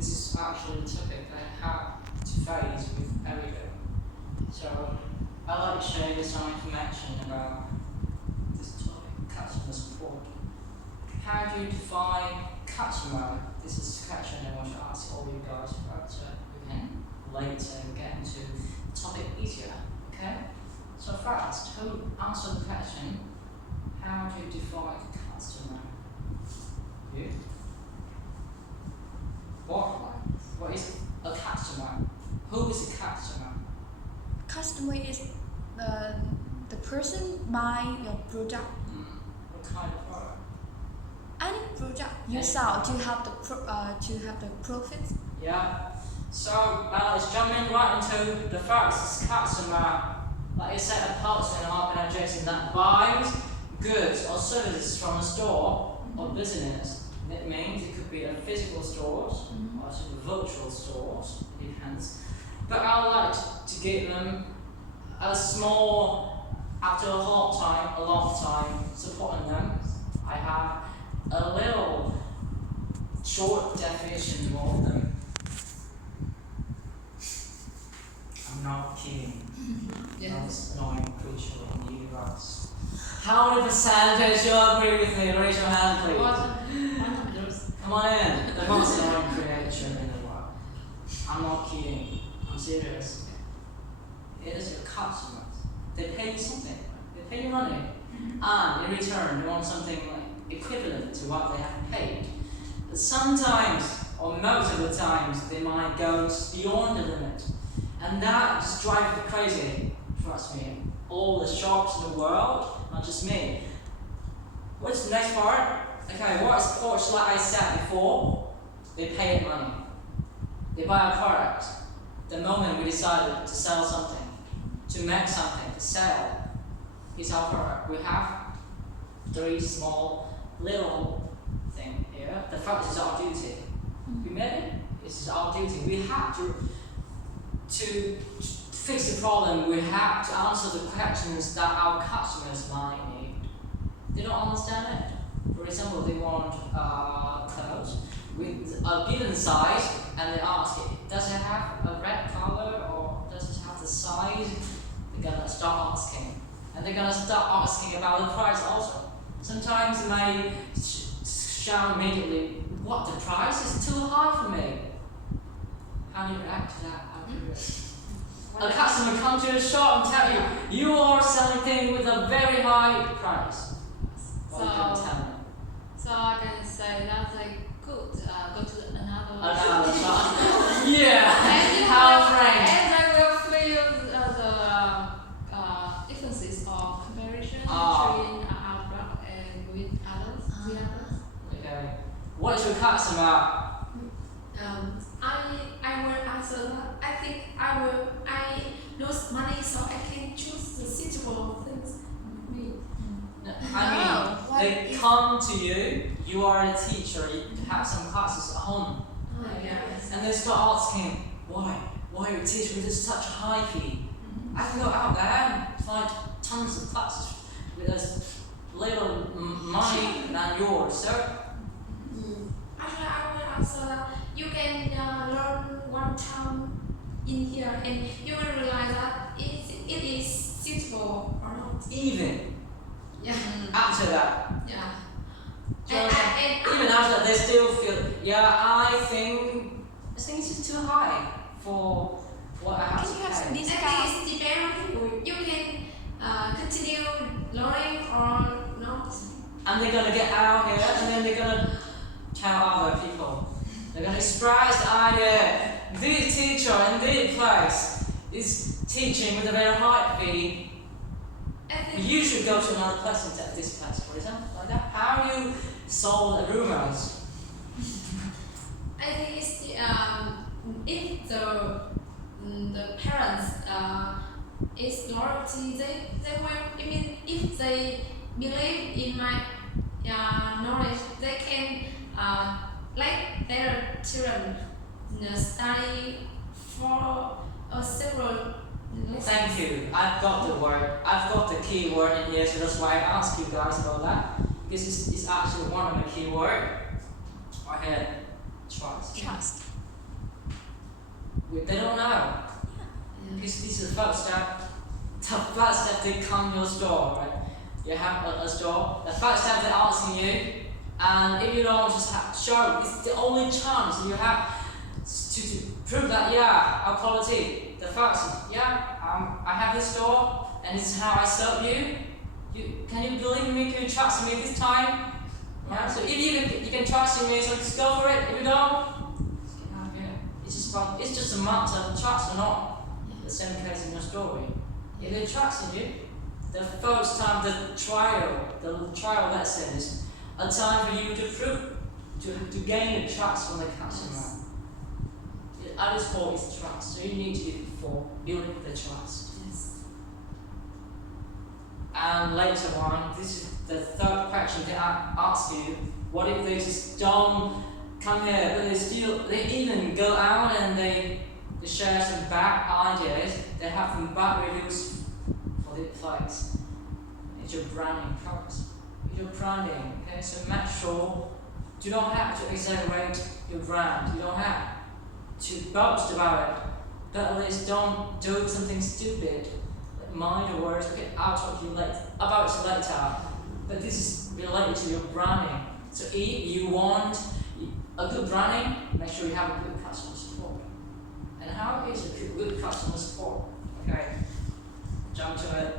this is actually a topic I have to face with every day. So I'd like to show you some information about this topic, customer support. How do you define customer? This is a question I want to ask all you guys, but we can later get into the topic easier. Okay? So first, who answer the question? How do you define customer? You? What is a customer? Who is a customer? Customer is the person buy your product. What kind of product? Any product you sell to have the profit. Yeah. So now let's jump in right into the first customer. Like I said, a person or organization that buys goods or services from a store or business. That means it could be a physical stores or virtual stores, it depends. But I like to give them a small, after a long time supporting them, I have a little short definition of them. I'm not kidding. This annoying creature in the universe. How many percentage you agree with me? Raise your hand, please. Come on in. The most annoying creature in the world. I'm not kidding. I'm serious. It is your customers. They pay you something. They pay you money. And in return, they want something like equivalent to what they have paid. But sometimes, or most of the times, they might go beyond the limit. And that just drives me crazy. Trust me. All the shops in the world, not just me. What's the next part? Okay, what is Porsche? Like I said before, they pay it money. They buy a product. The moment we decided to sell something, to make something, to sell, it's our product. We have three small, little things here. The first is our duty. We made it. This is our duty. We have to fix the problem. We have to answer the questions that our customers might need. They don't understand it. For example, they want clothes with a given size, and they ask, does it have a red color or does it have the size? They're gonna start asking, and they're gonna start asking about the price also. Sometimes they may shout immediately, "What? The price is too high for me." How do you react to that? I'm curious. A customer comes to your shop and tell you, you are selling things with a very high price. What are you gonna tell me? So I can say that they could go to another shop. Yeah. How frank. And they will feel the differences or comparison between our product and with the others. Okay. What is your customer? I will answer that. I think I lose money so I can choose the suitable things with me. They come to you, you are a teacher, you have some classes at home. Yes. And they start asking, why are you teaching with such a high fee? I can go out there and find tons of classes with as little money than yours, so. Actually, I will answer that. You can learn one time in here and you will realize that it is suitable or not. Even Yeah. after that. Yeah. Even after that, they still feel, I think it's just too high for what I have Can you have some I think discount? it's depends on you. You can continue learning or not. And they're gonna get out here and then they're gonna tell other people. They're gonna express the idea, this teacher in this place is teaching with a very high fee. You should go to another place instead of this place, for example, like that. How do you solve the rumors? I think it's if the parents is loyalty, they will. I mean, if they believe in my knowledge, they can let their children study for several. Thank you. I've got the word. I've got the key word in here, so that's why I asked you guys about that. Because it's actually one of the key words. Right here. Trust. Trust. They don't know. Because this is the first step. The first step they come to your store, right? You have a store. The first step they're asking you, and if you don't just show, it's the only chance you have to prove that our quality. The first, I have this store, and this is how I serve you. Can you believe me? Can you trust me this time? Right? So if you can trust me, so just go for it. If you don't, it's just a matter of trust or not. The same case in your story. If they trust in you, the first time the trial lesson is a time for you to prove, to gain the trust from the customer. At its core is trust, so you need to be for building the trust. Yes. And later on, this is the third question they ask you: what if they just don't come here, but they even go out and they share some bad ideas, they have some bad reviews for the place. It's your branding purpose. It's your branding, okay? So make sure you don't have to exaggerate your brand. You don't have to boast about it, but at least don't do something stupid. Like mind your words, okay, I'll talk to you about it later. But this is related to your branding. So if you want a good branding, make sure you have a good customer support. And how is a good customer support? Okay, jump to it.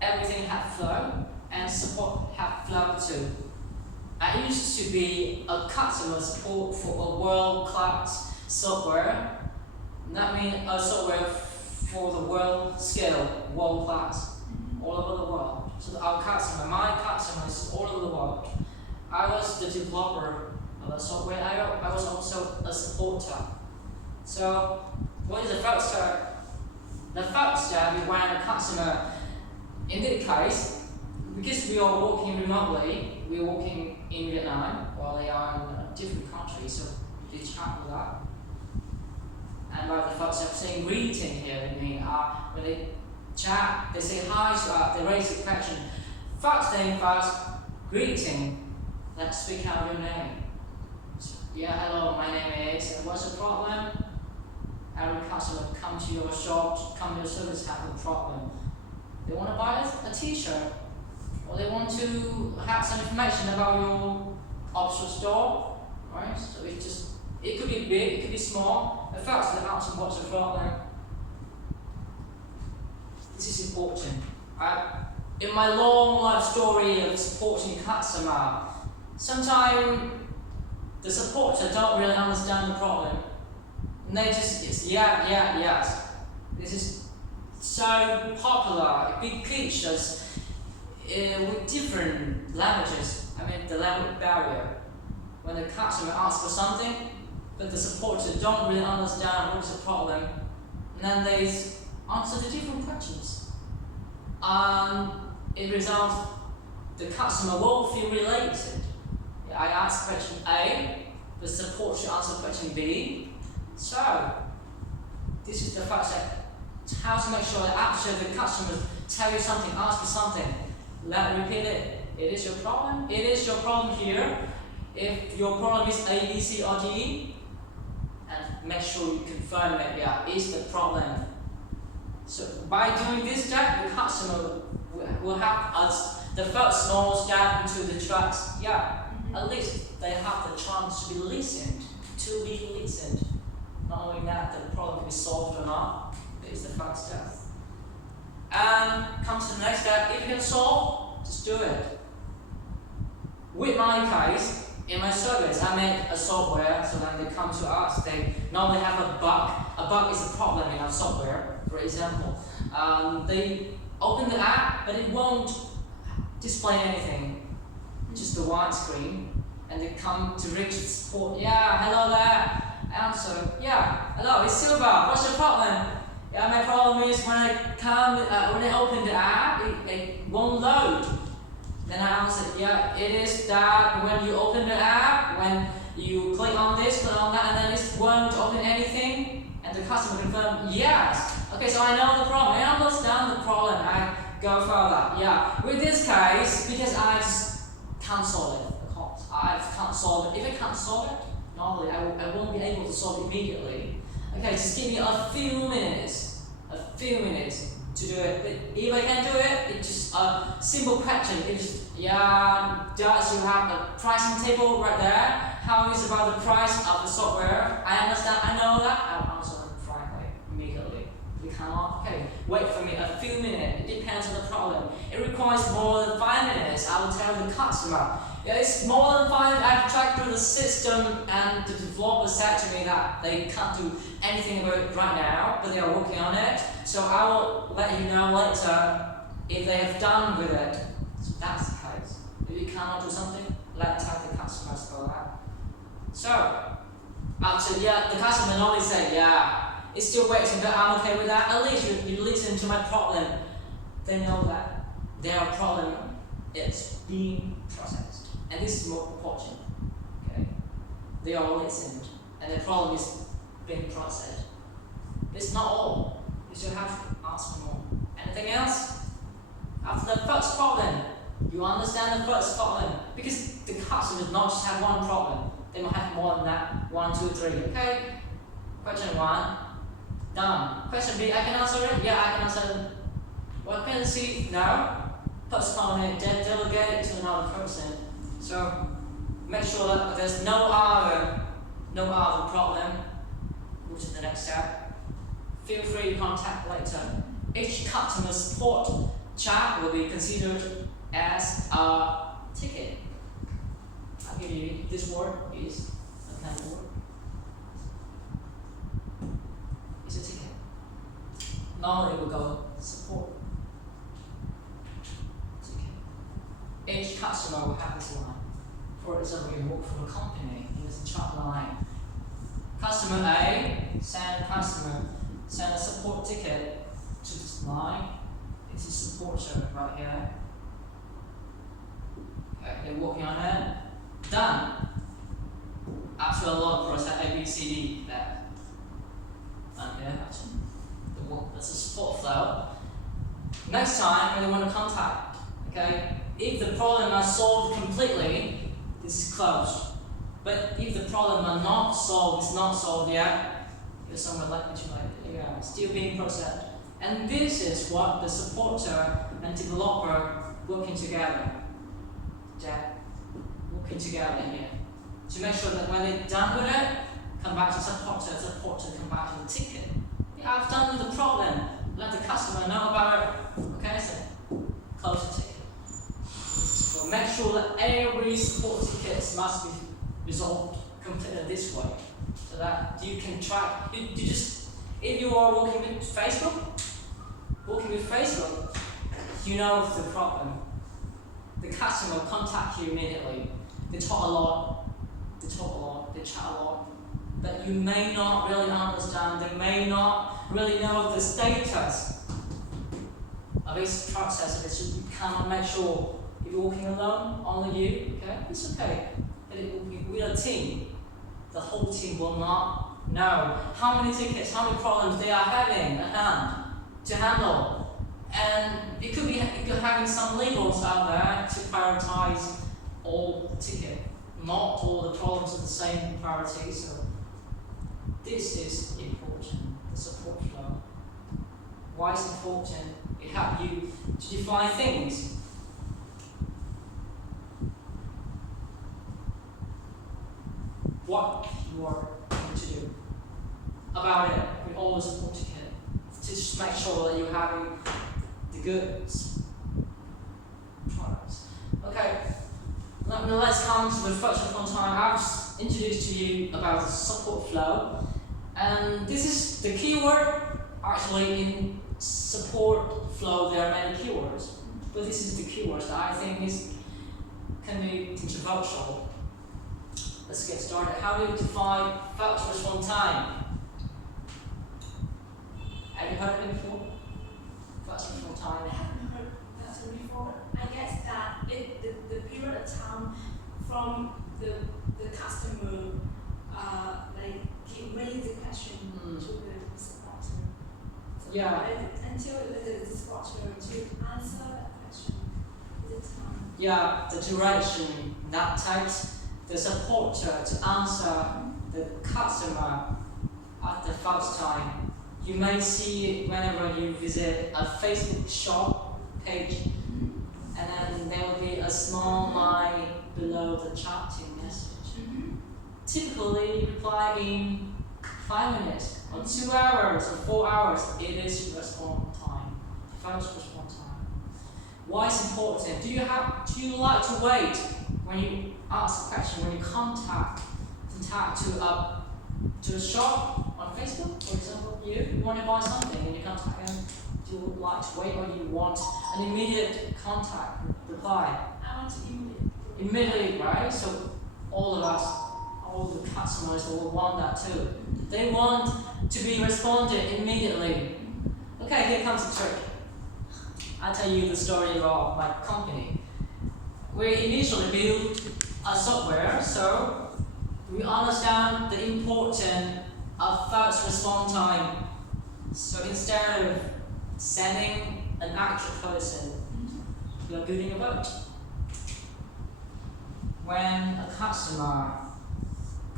Everything have flow, and support have flow too. I used to be a customer support for a world-class software. That means a software for the world scale, world-class, all over the world. So my customer is all over the world. I was the developer of the software. I was also a supporter. So, what is the first step? The first step is when a customer, in this case, because we are working remotely, we're working in Vietnam while they are in a different country, so they chat with that. And by the first step, saying greeting here, I mean, when they chat, they say hi to us, they raise the question. First thing first, greeting. Let's speak out your name. So, hello, my name is, and what's the problem? Every customer come to your shop, come to your service, have a problem. They want to buy a t-shirt, or they want to have some information about your offshore store, right? So it could be big, it could be small. At first, they ask them what's the problem. This is important. In my long life story of supporting customer, sometimes the supporter don't really understand the problem. And they just, yes. This is so popular, big pictures with different languages. I mean, the language barrier. When the customer asks for something, but the supporter don't really understand what is the problem, and then they answer the different questions. It results, the customer won't feel related. I ask question A, the support should answer question B. So, this is the first step. How to make sure that after the customer tell you something, ask you something, repeat it. It is your problem. It is your problem here. If your problem is A, B, C, or D, and make sure you confirm that is the problem. So by doing this step, the customer will have us the first small step into the trust. At least they have the chance to be listened. Not only that, the problem can be solved or not. That is the first step. And comes to the next step. If you can solve, just do it. With my case, in my service, I make a software so that they come to us. They normally have a bug. A bug is a problem in our software. For example, they open the app, but it won't display anything. Just the white screen, and they come to reach support. Hello there. Answer. Hello. It's Silver. What's your problem? My problem is when I open the app, it won't load. Then I answer, it is that when you open the app, when you click on this, click on that, and then it won't open anything, and the customer confirm, yes. Okay, so I know the problem. I understand the problem. I go further. With this case, because I just can't solve it, of course. I can't solve it. If I can't solve it, normally I won't be able to solve immediately. Okay, just give me a few minutes to do it. But if I can do it, it's just a simple question. It's just, does you have a pricing table right there? How is about the price of the software? I understand, I know that. I'll answer it frankly, immediately. You cannot, okay, wait for me a few minutes. It depends on the problem. It requires more than 5 minutes. I will tell the customer. It's more than 5 minutes. I've checked through the system and the developer said to me that they can't do anything about it right now, but they are working on it. So I will let you know later if they have done with it. So that's the case. If you cannot do something, tell the customers for that. So, actually, the customer normally say, it's still waiting, but I'm okay with that. At least you listen to my problem. They know that their problem is being processed. And this is more important. Okay? They are listened, and the problem is being processed. It's not all. You still have to ask for more. Anything else? After the first problem, you understand the first problem. Because the customer does not just have one problem. They might have more than that. 1, 2, 3. Okay? Question 1. Done. Question B, I can answer it? Yeah, I can answer it. What can C? No. Postpone it, delegate it to another person. So make sure that there's no other problem, which is the next step. Feel free to contact later. Each customer support chat will be considered as a ticket. I'll give you this word is a kind of word. It's a ticket. Normally we go support. Ticket. Each customer will have this line. For example, you work for a company, there's a chat line. Customer A send a support ticket to this line. It's a supporter right here. Okay, they're working on it. Done. After a lot of process, A, B, C, D, there. And that's a support flow. Next time, when you want to contact, okay, if the problem is solved completely, this is closed. But if the problem is not solved yet, there's somewhere like still being processed. And this is what the supporter and developer working together. Working together here. To make sure that when they're done with it, come back to supporter come back to the ticket. Yeah, I've done with the problem. Let the customer know about it. Okay, so close the ticket. So make sure that every support ticket must be resolved completely this way. So that you can try, if you are working with Facebook, you know the problem. The customer will contact you immediately. They talk a lot, they chat a lot. But you may not really understand, they may not really know the status of this process. So you cannot make sure if you're working alone, only you, okay? It's okay. But it will be with a team. The whole team will not know how many tickets, how many problems they are having at hand to handle. And it could be having some labels out there to prioritize all the tickets. Not all the problems are the same priority, so this is important, the support flow. Why is it important? It helps you to define things. What you are going to do about it with all the support you can. To just make sure that you're having the goods products. Okay. Now let's come to the first one time. I've just introduced to you about the support flow. And this is the keyword. Actually, in support flow, there are many keywords. But this is the keywords that I think can be controversial. Let's get started. How do you define fast response time? Have you heard of it before? Fast response time. I haven't heard that before. I guess that the period of time from the customer raise the question to the supporter. So until the supporter to answer that question, the time. Yeah, the duration that takes the supporter to answer the customer at the first time. You may see it whenever you visit a Facebook shop page, and then there will be a small line below the chatting message. Typically, reply in 5 minutes, or 2 hours, or 4 hours. It is response time, first response time. Why is important? Do you like to wait when you ask a question, when you contact to a shop on Facebook, for example? You want to buy something and you contact them. Do you like to wait, or do you want an immediate contact reply? I want to Immediately, right? So all of us, all the customers will want that too. They want to be responded immediately. Okay, here comes the trick. I'll tell you the story of my company. We initially built a software, so we understand the importance of first response time. So instead of sending an actual person, we are building a bot. When a customer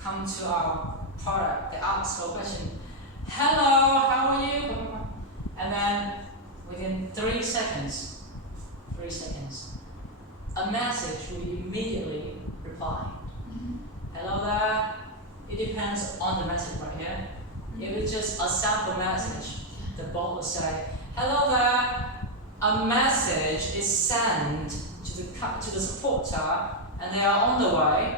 comes to our product, they ask a question, "Hello, how are you?" And then within 3 seconds, a message will be immediately replied. Hello there. It depends on the message right here. If it's just a sample message, the bot will say, "Hello there. A message is sent to the supporter, and they are on the way.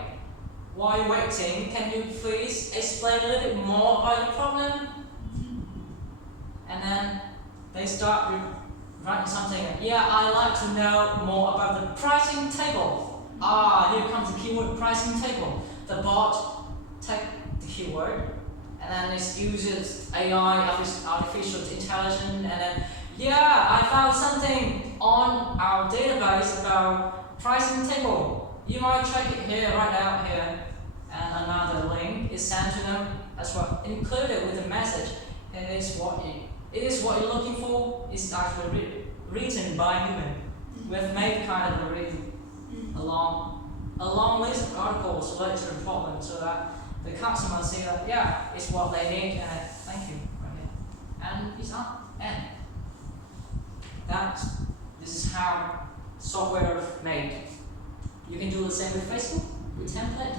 While you're waiting, can you please explain a little bit more about your problem?" And then they start writing something. "Yeah, I'd like to know more about the pricing table." Here comes the keyword pricing table. The bot takes the keyword, and then it uses AI, artificial intelligence, and then, "Yeah, I found something on our database about pricing table. You might check it here, right out here." And another link is sent to them as well, included with the message. It is what you're looking for. It's actually written by human. We have made kind of a long list of articles related to the problem, so that the customer see that, yeah, it's what they need, and thank you right here. And it's up. And this is how software is made. You can do the same with Facebook, with template.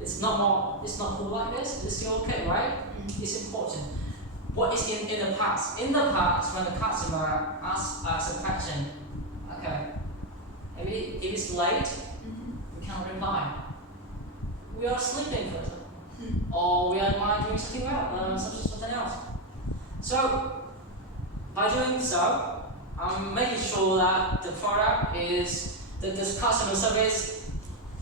It's not cool like this. It's still okay, right? It's important. What is in the past? In the past, when the customer asks us a question, okay, if it's late, we can't reply. We are sleeping, for example, or we are doing something else, something else. So, by doing so, I'm making sure that the product that this customer service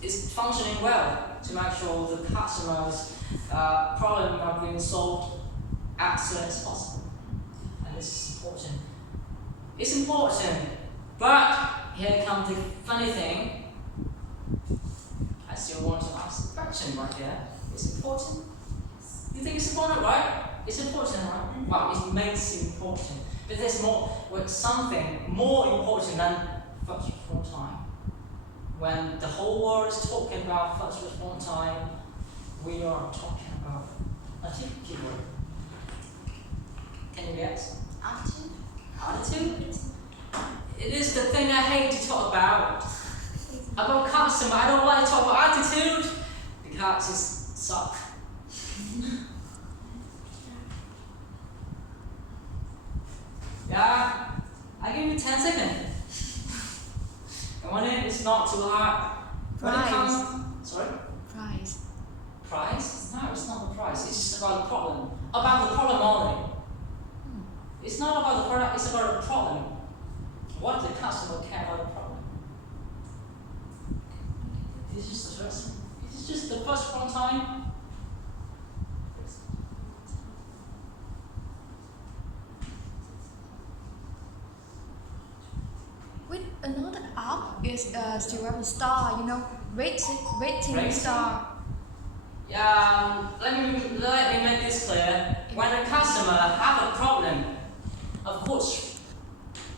is functioning well, to make sure the customer's problem are being solved as soon as possible. And this is important. It's important, but here comes the funny thing. I still want to ask the question right here. It's important? You think it's important, right? It's important, right? Well, it makes it important. But there's something more important than first response time. When the whole world is talking about first response time, we are talking about a keyword. Can you guess? Attitude. Attitude? It is the thing I hate to talk about. About customer, I don't like to talk about attitude because it sucks. Yeah, I give you 10 seconds. Come on in, it's not too hard. When it comes, sorry? Price. Price? No, it's not the price. It's just about the problem. About the problem only. It's not about the product, it's about the problem. What the customer care about the problem. It's just the first. It's just the first one time. With another app is still have a star, rating star. Yeah, let me make this clear. When a customer have a problem, of course,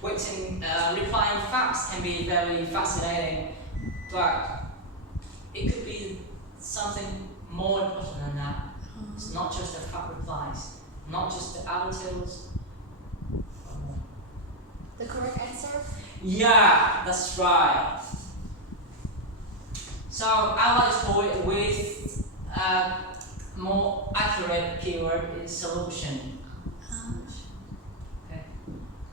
replying fast can be very fascinating, but it could be something more important than that. It's not just the fat replies, not just the IELTS. The correct answer? Yeah, that's right. So I like to call it with more accurate keyword is solution. Okay,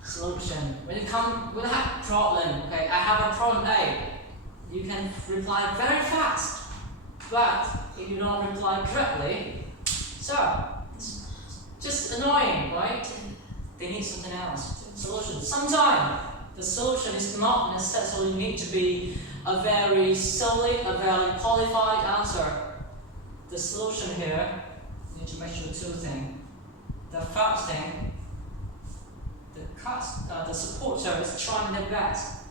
solution. When you come with a problem, okay, I have a problem A. You can reply very fast, but if you don't reply directly, so it's just annoying, right? They need something else. Solution. Sometimes the solution is not necessarily need to be a very solid, a very qualified answer. The solution here, you need to make sure two things. The first thing, the supporter is trying their best.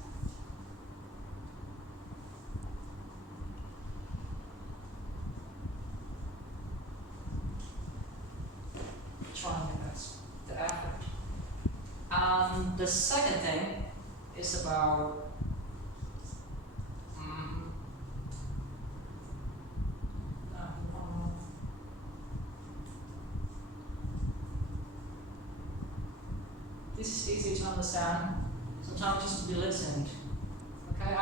Trying their best, the effort. And the second thing is about this is easy to understand. Sometimes just be listened. Okay, I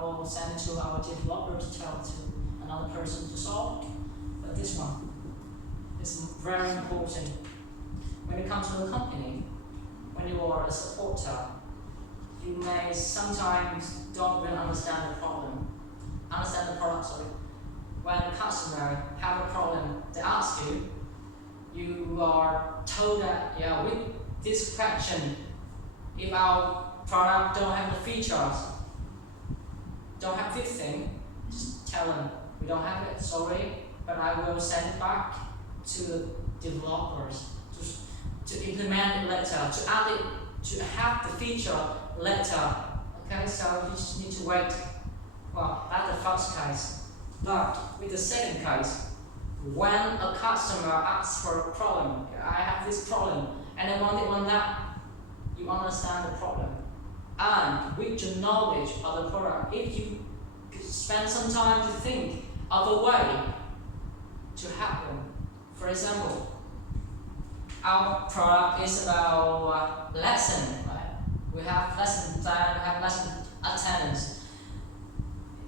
will send it to our developer to tell to another person to solve. But this one is very important. When it comes to a company, when you are a supporter, you may sometimes don't really understand the problem. Understand the product, sorry. When a customer have a problem, they ask you, you are told that, yeah, with this question, if our product don't have the features, don't have this thing, just tell them, we don't have it, sorry, but I will send it back to the developers to implement it later, to add it, to have the feature later. Okay, so you just need to wait. Well, that's the first case. But with the second case, when a customer asks for a problem, I have this problem, and I want it on that, you understand the problem. And with your knowledge of the product, if you spend some time to think of a way to help them. For example, our product is about lesson, right? We have lesson plan, we have lesson attendance.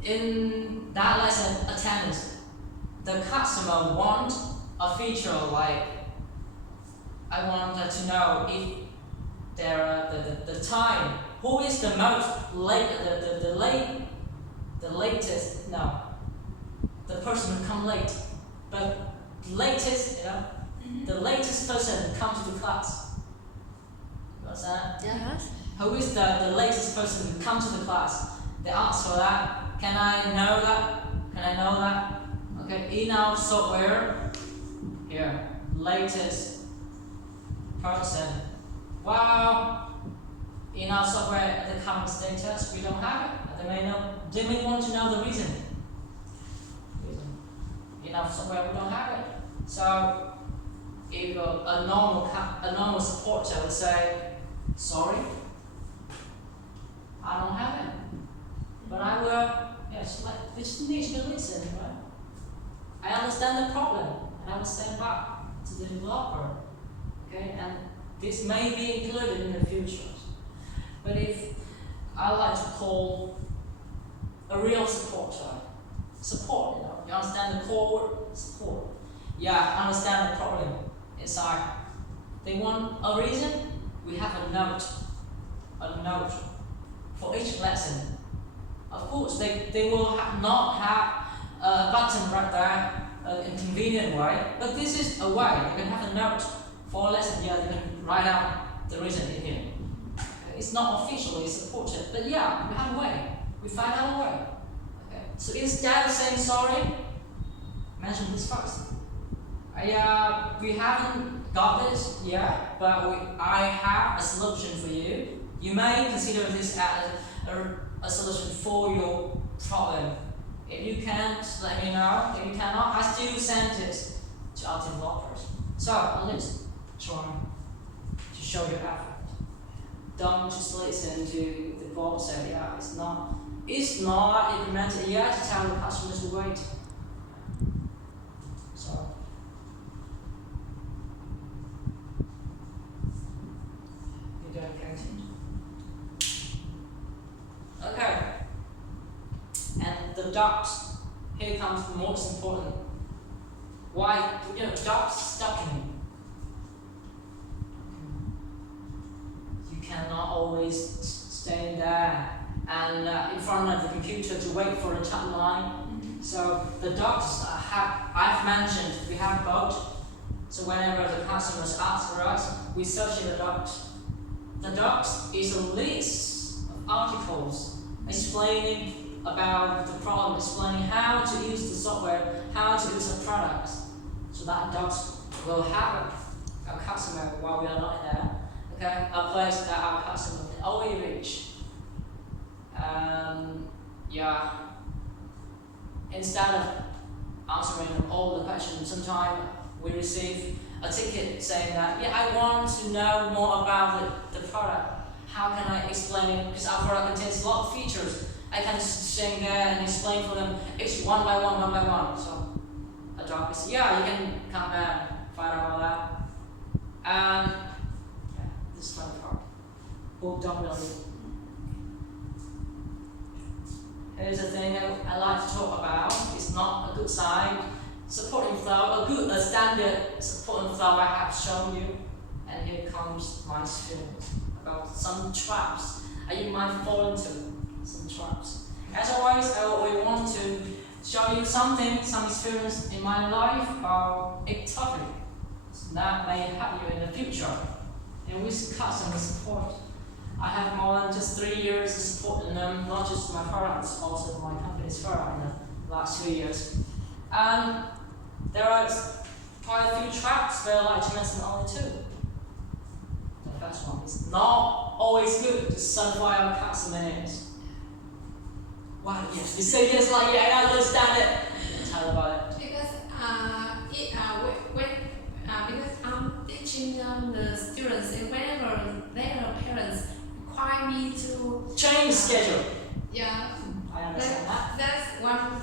In that lesson attendance, the customer wants a feature like, I want to know if the time, who is the most late, the latest, no, the person who come late, but latest, the latest person comes to the class. You understand? Yes. Who is the latest person who comes to the class? They ask for that. Can I know that? Can I know that? Okay, in our software, here, latest person. Wow, in our software, the current status, we don't have it. They may want to know the reason. In our software, we don't have it. So, if a normal supporter would say, sorry, I don't have it. But I will, yes, like, this needs to listen, right? I understand the problem, and I will send back to the developer, okay? And this may be included in the future. But if I like to call a real supporter, support, you understand the core support. Yeah, I understand the problem inside. They want a reason, we have a note for each lesson. Of course, they will not have a button right there in a convenient way, but this is a way. You can have a note for a lesson, yeah, you can write out the reason in here. It's not officially supported, but yeah, we have a way. We find out a way. Okay. So instead of saying sorry, mention this first. We haven't got this yet, but I have a solution for you. You may consider this as a solution for your problem. If you can't, let me know. If you cannot, I still send it to our developers. So let's try to show your effort. Don't just listen to the boss say, yeah, it's not implemented yet. Tell the customers to wait. docs. Here comes the most important. Why? Docs document. You cannot always stay there and in front of the computer to wait for the chat line. So the docs I've mentioned, we have both. So whenever the customers ask for us, we search in the docs. The docs is a list of articles explaining about the problem, explaining how to use the software, how to use the products. So that docs will have a customer while we are not there. Okay, a place that our customer can always reach. Yeah. Instead of answering all the questions, sometimes we receive a ticket saying that, yeah, I want to know more about the product. How can I explain it? Because our product contains a lot of features. I can stand there and explain for them each one by one. So a doc is, yeah, you can come back and find out about that. And yeah, this is fun part. Book don't really. Here's the thing that I like to talk about. It's not a good side. Supporting flow, a good standard supporting flow I have shown you. And here comes my experience about some traps. You might fall into some traps. As always, I always want to show you some experience in my life about a topic that may help you in the future. And with customer support, I have more than just 3 years of supporting them, not just my products, also my company's product in the last 2 years. And there are quite a few traps, but I like to mention only 2. The first one is not always good to certify our customer names. Why? Yes, you say yes like yeah, I understand it. Tell about it. Because because I'm teaching the students, and whenever their parents require me to Change schedule. yeah, I understand that. that's one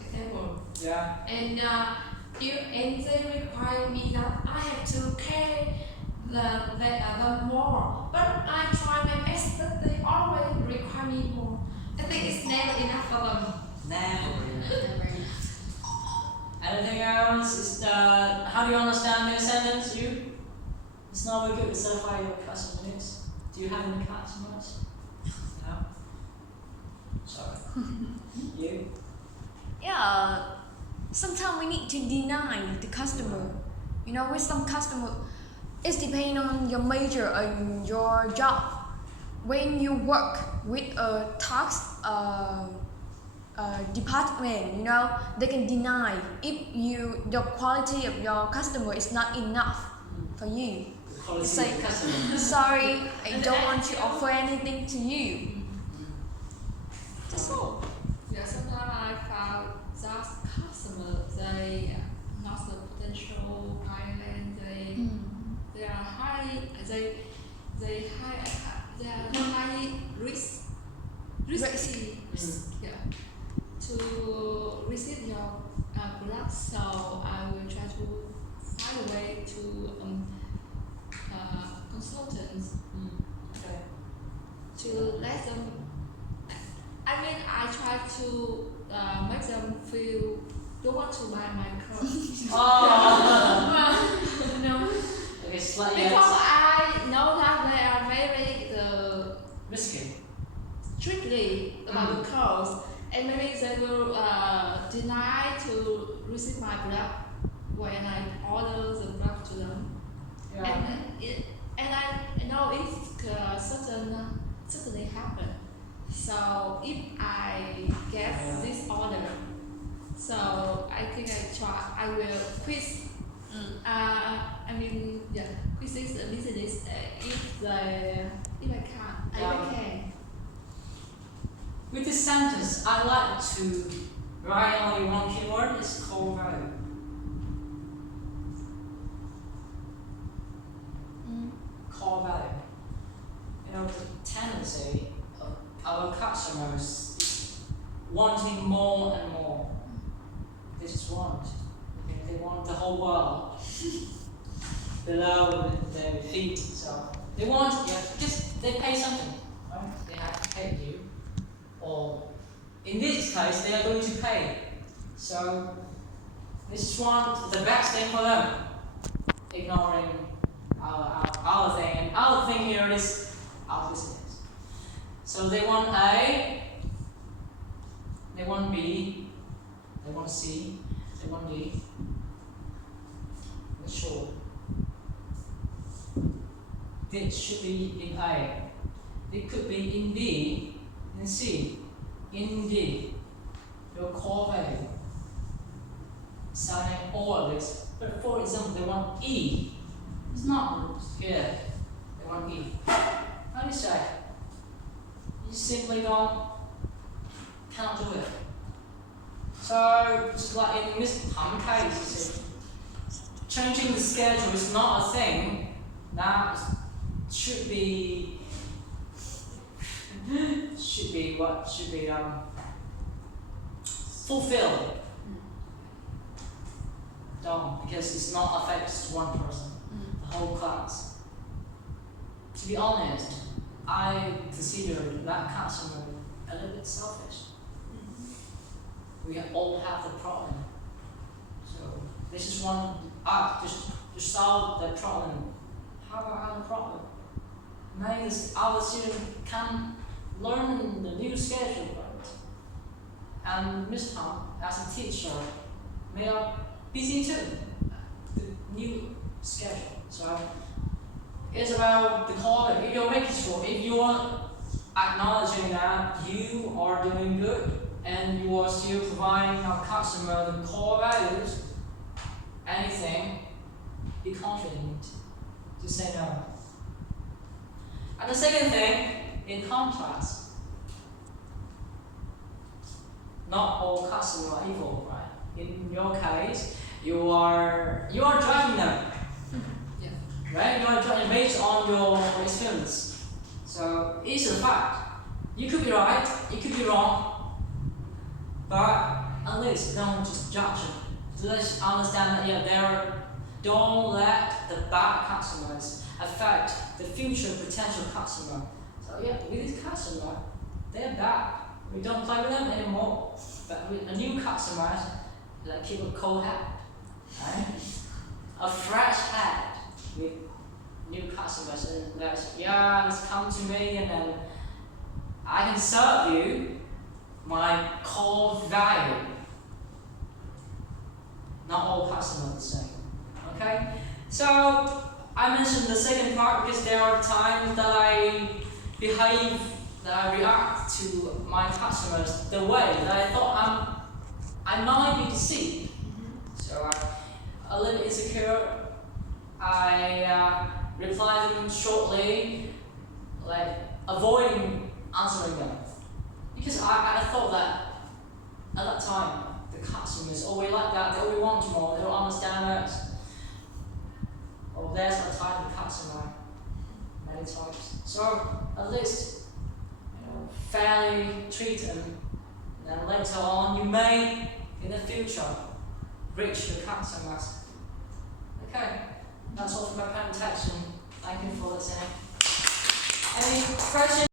example. Yeah. And they require me that I have to carry them more. But I try my best, but they always require me more. I think it's never enough for them. Never. Anything else? Is how do you understand this sentence? It's not very good to certify your customer names. Do you have any customers? No? Sorry. You? Yeah, sometimes we need to deny the customer. With some customer, it depends on your major and your job. When you work with a tax department, they can deny if the quality of your customer is not enough for you. It's like, sorry, I don't want to offer anything to you. That's all. Yeah, sometimes I found that customer, they not the potential client, they are high, they are high risky, yeah, to receive your product. So I will try to find a way to consultants Okay. to let them. I try to make them feel don't want to buy my clothes. No. Okay, slightly. Because I know that they are very Risky. strictly about the clothes, and maybe they will deny to receive my product when I order the product to them. Yeah. And I know it certainly happen. So if I get this order, so I think I will quit. Quit this business if I can. With this sentence, I like to write only one keyword. It's core value. Core value. The tendency of our customers is wanting more and more. They just want. They want the whole world below their feet. So they want, they pay something, right? They have to pay you, or in this case, they are going to pay. So this is the best thing for them. Ignoring our thing. And our thing here is our business. So they want A, they want B, they want C, they want D. Sure. This should be in A. It could be in B, in C, in D. Your core value. Signing all of this. But for example, they want E. It's not here. They want E. How do you say? You simply can't do it. So just like in Miss Pam case, you see, changing the schedule is not a thing that should be fulfilled. Don't, because it's not affects one person, the whole class. To be honest, I consider that customer a little bit selfish. We all have the problem. So this is one to solve the problem. How about the problem? Maybe our student can learn the new schedule, right? And Miss Tom, as a teacher, may are busy too. The new schedule. So it's about the quality. If you're making sure, if you are acknowledging that you are doing good and you are still providing our customer the core values, anything, be confident to say no. And the second thing, in contrast, not all customers are evil, right? In your case, you are judging them, Yeah. right? You are judging based on your experience. So it's a fact. You could be right, you could be wrong, but at least don't just judge it. Let's understand that don't let the bad customers affect the future potential customer. So yeah, with this customer, they're bad. We don't play with them anymore. But with a new customer, like keep a cold hat, right? A fresh hat with new customers, and let's come to me, and then I can serve you my core value. Not all customers are the same. Okay? So I mentioned the second part because there are times that I react to my customers the way that I thought I might be deceived. So a little insecure. I reply them shortly, like avoiding answering them. Because I thought that at that time, the customers always like that, they always want more, they don't understand that. Well, there's a type of customer, many types. So at least, fairly treat them, and then later on you may, in the future, reach your customers. Okay, that's all for my presentation. Thank you for listening. Any questions?